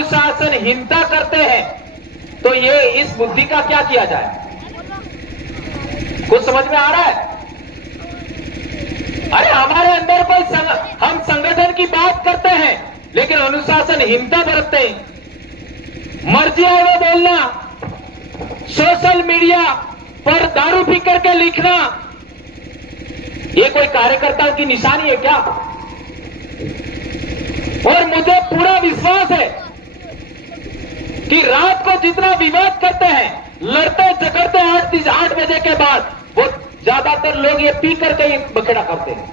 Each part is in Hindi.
अनुशासनहीनता करते हैं तो ये इस बुद्धि का क्या किया जाए? कुछ समझ में आ रहा है? अरे हमारे अंदर कोई हम संगठन की बात करते हैं लेकिन अनुशासनहीनता बरतते हैं। मर्जी है वो बोलना, सोशल मीडिया पर दारू पी करके लिखना, ये कोई कार्यकर्ताओं की निशानी है क्या? और मुझे पूरा विश्वास है कि रात को जितना विवाद करते हैं, लड़ते झगड़ते 8 बजे के बाद, वो ज्यादातर लोग ये पी करके ही बखेड़ा करते हैं।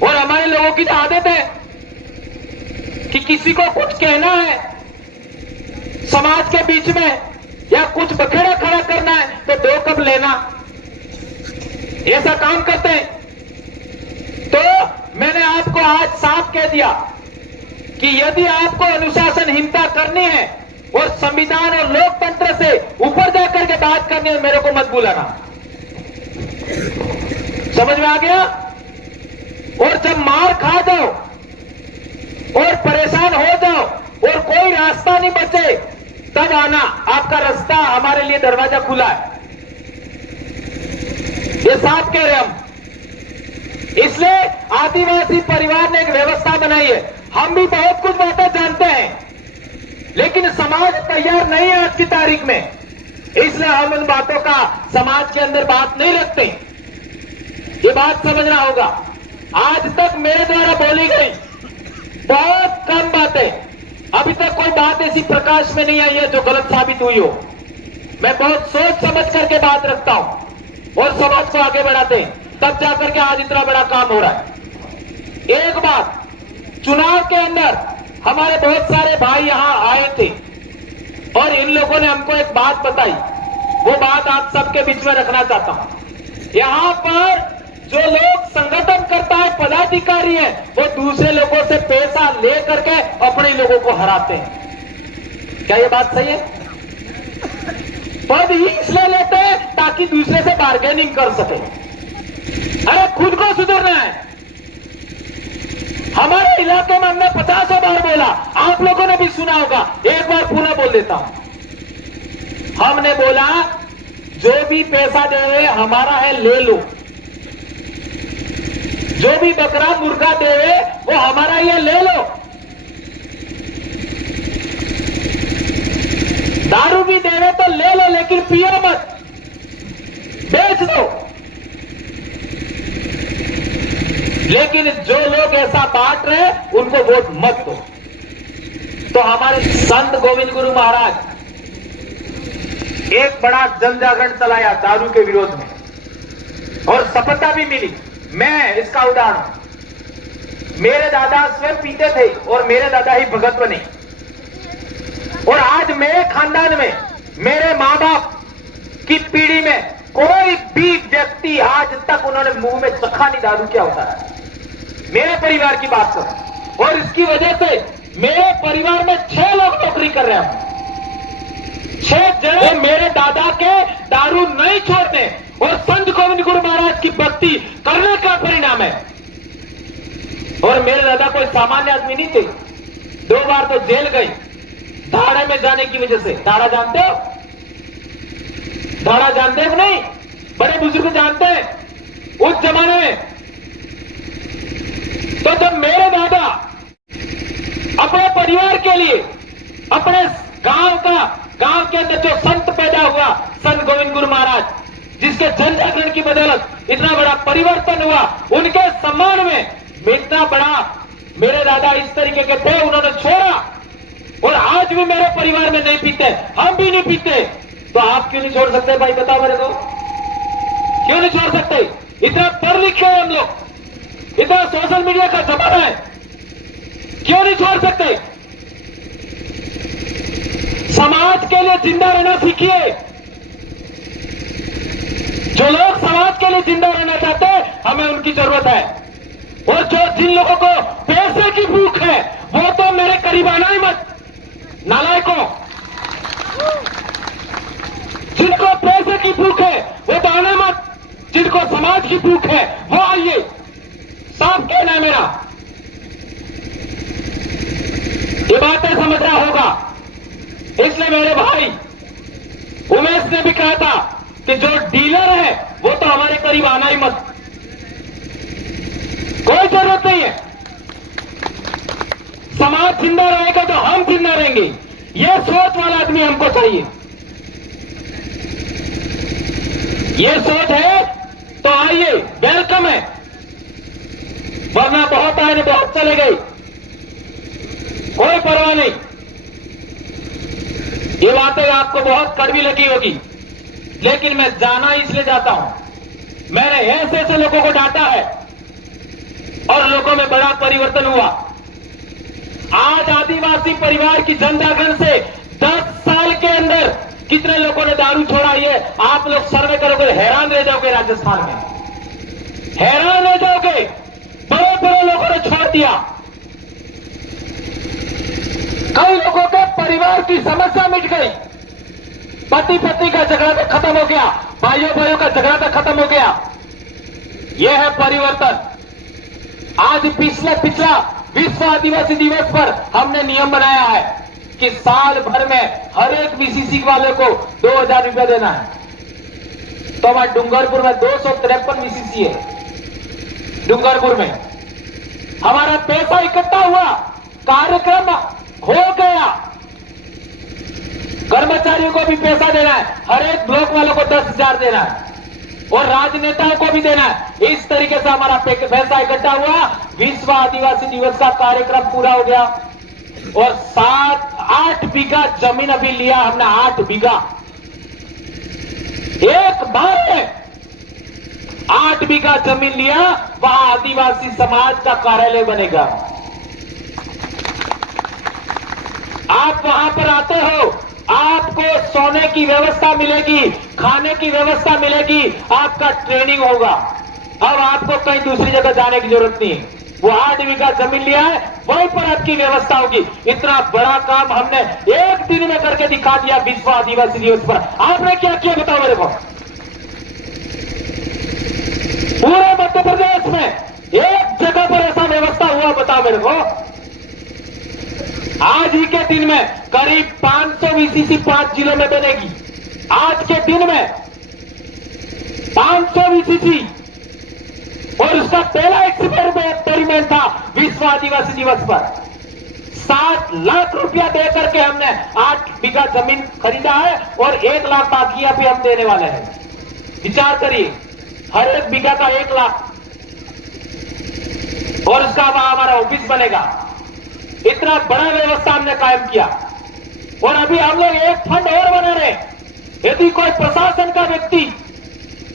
और हमारे लोगों की आदत है कि किसी को कुछ कहना है समाज के बीच में या कुछ बखेड़ा खड़ा करना है तो 2 कप लेना, ऐसा काम करते हैं। तो मैंने आपको आज साफ कह दिया कि यदि आपको अनुशासनहीनता करनी है और संविधान और लोकतंत्र से ऊपर जाकर के बात करनी है, मेरे को मत बुलाना। समझ में आ गया? और जब मार खा जाओ और परेशान हो जाओ और कोई रास्ता नहीं बचे, तब आना। आपका रास्ता, हमारे लिए दरवाजा खुला है, ये साफ कह रहे हम। इसलिए आदिवासी परिवार ने एक व्यवस्था बनाई है। हम भी बहुत कुछ बातें जानते हैं लेकिन समाज तैयार नहीं है आज की तारीख में, इसलिए हम उन बातों का समाज के अंदर बात नहीं रखते। ये बात समझना होगा। आज तक मेरे द्वारा बोली गई बहुत कम बातें, अभी तक कोई बात ऐसी प्रकाश में नहीं आई है जो गलत साबित हुई हो। मैं बहुत सोच समझ करके बात रखता हूं और समाज को आगे बढ़ाते हैं, तब जाकर के आज इतना बड़ा काम हो रहा है। एक बात, चुनाव के अंदर हमारे बहुत सारे भाई यहां आए थे और इन लोगों ने हमको एक बात बताई, वो बात आप सबके बीच में रखना चाहता हूं। यहां पर जो लोग संगठन करता है, पदाधिकारी है, वो दूसरे लोगों से पैसा ले करके अपने लोगों को हराते हैं। क्या ये बात सही है? पद ही इसलिए लेते हैं ताकि दूसरे से बार्गेनिंग कर सके। अरे खुद को सुधरना है। हमारे इलाके में हमने 50 बार बोला, आप लोगों ने भी सुना होगा, एक बार पुनः बोल देता हूं। हमने बोला जो भी पैसा दे रहे हमारा है, ले लो। जो भी बकरा मुर्गा देवे वो हमारा ये ले लो। दारू भी देवे तो ले लो लेकिन पियो मत, बेच दो। लेकिन जो लोग ऐसा बांट रहे उनको वोट मत दो। तो हमारे संत गोविंद गुरु महाराज एक बड़ा जन जागरण चलाया दारू के विरोध में और सफलता भी मिली। मैं इसका उदाहरण, मेरे दादा स्वयं पीते थे और मेरे दादा ही भगत बने। और आज मेरे खानदान में, मेरे मां बाप की पीढ़ी में कोई भी व्यक्ति आज तक उन्होंने मुंह में चखा नहीं दारू क्या होता है। मेरे परिवार की बात करो, और इसकी वजह से मेरे परिवार में 6 लोग नौकरी कर रहे हैं। 6 जने मेरे दादा के दारू नहीं छोड़ते और संत गोविंद गुरु महाराज की भक्ति करने का परिणाम है। और मेरे दादा कोई सामान्य आदमी नहीं थे। 2 बार तो जेल गए धाड़ा में जाने की वजह से। धाड़ा जानते हो? धाड़ा जानते हो नहीं? बड़े बुजुर्ग जानते हैं उस जमाने में। तो जब मेरे दादा अपने परिवार के लिए, अपने गांव के अंदर जो संत पैदा हुआ, संत गोविंद गुरु महाराज, जिसके जन जागरण की बदौलत इतना बड़ा परिवर्तन हुआ, उनके सम्मान में इतना बड़ा मेरे दादा इस तरीके के थे, उन्होंने छोड़ा। और आज भी मेरे परिवार में नहीं पीते, हम भी नहीं पीते। तो आप क्यों नहीं छोड़ सकते भाई, बताओ मेरे को, क्यों नहीं छोड़ सकते? इतना पढ़ लिखे हम लोग, इतना सोशल मीडिया का जमाना है, क्यों नहीं छोड़ सकते? समाज के लिए जिंदा रहना सीखिए। जो लोग समाज के लिए जिंदा रहना चाहते हैं, हमें उनकी जरूरत है। और जो जिन लोगों को पैसे की भूख है, वो तो मेरे करीब आना ही मत, नालायकों। जिनको पैसे की भूख है वो तो आना मत, जिनको समाज की भूख है वो आइए। साफ कहना है मेरा, ये बातें समझना होगा। इसलिए मेरे भाई उमेश ने भी कहा था कि जो डीलर है वो तो हमारे करीब आना ही मत, कोई जरूरत नहीं है। समाज जिंदा रहेगा तो हम जिंदा रहेंगे, ये सोच वाला आदमी हमको चाहिए। ये सोच है तो आइए, वेलकम है, वरना बहुत आए बहुत चले गए, कोई परवाह नहीं। ये बातें आपको बहुत कड़वी लगी होगी, लेकिन मैं जाना इसलिए जाता हूं। मैंने ऐसे ऐसे लोगों को डांटा है और लोगों में बड़ा परिवर्तन हुआ। आज आदिवासी परिवार की जनजागरण से 10 साल के अंदर कितने लोगों ने दारू छोड़ा, ये आप लोग सर्वे करोगे हैरान रह जाओगे। राजस्थान में हैरान रह जाओगे, बड़े बड़े लोगों ने छोड़ दिया। कई लोगों के परिवार की समस्या मिट गई, पति पत्नी का झगड़ा तो खत्म हो गया, भाइयों भाइयों का झगड़ा तो खत्म हो गया। यह है परिवर्तन। आज पिछला विश्व आदिवासी दिवस पर हमने नियम बनाया है कि साल भर में हर एक बीसीसी वाले को 2000 रुपया देना है। तो हमारे डूंगरपुर में 253 बीसीसी है। डूंगरपुर में हमारा पैसा इकट्ठा हुआ, कार्यक्रम हो गया, कर्मचारियों को भी पैसा देना है, हर एक ब्लॉक वालों को 10,000 देना है और राजनेताओं को भी देना है। इस तरीके से हमारा पैसा इकट्ठा हुआ, विश्व आदिवासी दिवस का कार्यक्रम पूरा हो गया और 7-8 बीघा जमीन अभी लिया हमने, 8 बीघा एक बार में 8 बीघा जमीन लिया, वहां आदिवासी समाज का कार्यालय बनेगा। आप वहां पर आते हो, आपको सोने की व्यवस्था मिलेगी, खाने की व्यवस्था मिलेगी, आपका ट्रेनिंग होगा। अब आपको कहीं दूसरी जगह जाने की जरूरत नहीं है। वो 8 बीघा जमीन लिया है, वहीं पर आपकी व्यवस्था होगी। इतना बड़ा काम हमने एक दिन में करके दिखा दिया विश्व आदिवासी दिवस पर। आपने क्या किया बताओ मेरे को? पूरे मध्य प्रदेश में एक जगह पर ऐसा व्यवस्था हुआ बताओ मेरे को? आज ही के दिन में करीब 500 वीसीसी 5 जिलों में बनेगी। आज के दिन में 500 वीसीसी और उसका पहला एक्सपेरिमेंट था विश्व आदिवासी दिवस पर। 7 लाख रुपया देकर के हमने 8 बीघा जमीन खरीदा है और 1 लाख बाकी भी हम देने वाले हैं। विचार करिए, हर एक बीघा का 1 लाख और उसका वहां हमारा ऑफिस बनेगा। इतना बड़ा व्यवस्था हमने कायम किया और अभी हम लोग एक फंड और बना रहे। यदि कोई प्रशासन का व्यक्ति,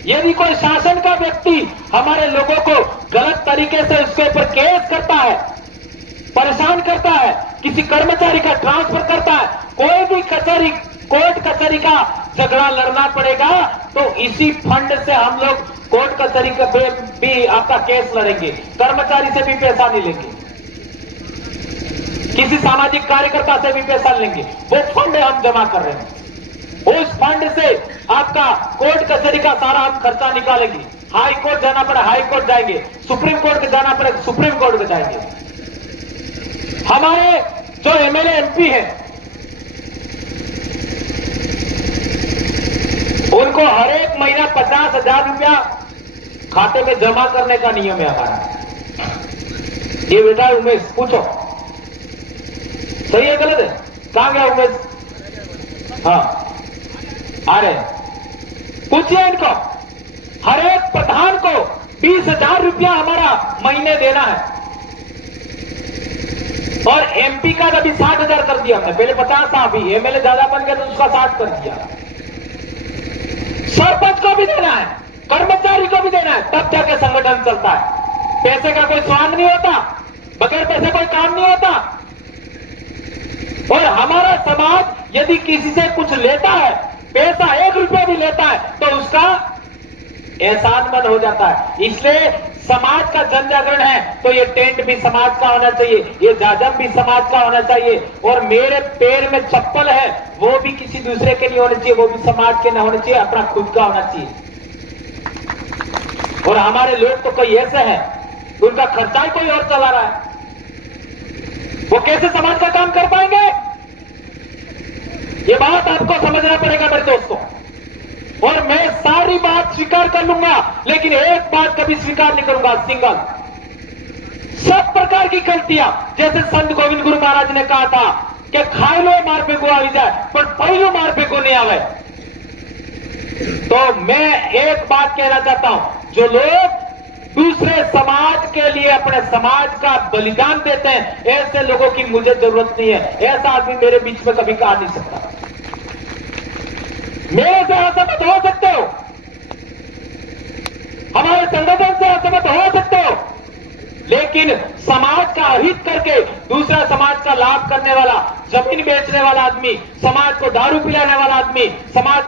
यदि कोई शासन का व्यक्ति हमारे लोगों को गलत तरीके से उसके ऊपर केस करता है, परेशान करता है, किसी कर्मचारी का ट्रांसफर करता है, कोई भी कचहरी, कोर्ट कचहरी का झगड़ा लड़ना पड़ेगा तो इसी फंड से हम लोग कोर्ट कचहरी का भी आपका केस लड़ेंगे, कर्मचारी से भी पैसा नहीं लेंगे, किसी सामाजिक कार्यकर्ता से भी पैसा लेंगे। वो फंड हम जमा कर रहे हैं, उस फंड से आपका कोर्ट कचहरी का सारा हम खर्चा निकालेंगे। हाई कोर्ट जाना पड़े हाई कोर्ट जाएंगे, सुप्रीम कोर्ट में जाना पड़े सुप्रीम कोर्ट में जाएंगे। हमारे जो एमएलए एमपी हैं उनको हर एक महीना 50,000 रुपया खाते में जमा करने का नियम है हमारा। ये बेटा उमेश पूछो, सही है गलत है? कहां गया उमेश? हाँ आ रहे, पूछिए इनको। हर एक प्रधान को 20,000 रुपया हमारा महीने देना है और एमपी का अभी 60,000 कर दिया हमने। पहले 50 था, अभी एमएलए ज्यादा बन गया तो उसका 60 कर दिया। सरपंच को भी देना है, कर्मचारी को भी देना है, तब जाके संगठन चलता है। पैसे का कोई स्वाद नहीं होता, बगैर पैसे कोई काम नहीं होता। और हमारा समाज यदि किसी से कुछ लेता है, पैसा 1 रुपया भी लेता है तो उसका एहसानमंद हो जाता है। इसलिए समाज का जन जागरण है तो ये टेंट भी समाज का होना चाहिए, ये जाजम भी समाज का होना चाहिए और मेरे पैर में चप्पल है वो भी किसी दूसरे के नहीं होने चाहिए, वो भी समाज के ना होने चाहिए, अपना खुद का होना चाहिए। और हमारे लोग तो कोई ऐसे हैं उनका खर्चा ही कोई और चला रहा है, वो कैसे समाज का काम कर पाएंगे? लूंगा, लेकिन एक बात कभी स्वीकार नहीं करूंगा, सिंगल। सब प्रकार की गलतियां, जैसे संत गोविंद गुरु महाराज ने कहा था कि खाई लो मार पे को आ जाए, पर पहलो मार पे को नहीं आवे। तो मैं एक बात कहना चाहता हूं, जो लोग दूसरे समाज के लिए अपने समाज का बलिदान देते हैं, ऐसे लोगों की मुझे जरूरत नहीं है। ऐसा आदमी मेरे बीच में कभी कहा नहीं सकता। मेरे से असहमत हो सकते हो, हमारे संगठन से असहमत हो सकते हो, लेकिन समाज का हित करके दूसरा समाज का लाभ करने वाला, जमीन बेचने वाला आदमी, समाज को दारू पिलाने वाला आदमी, समाज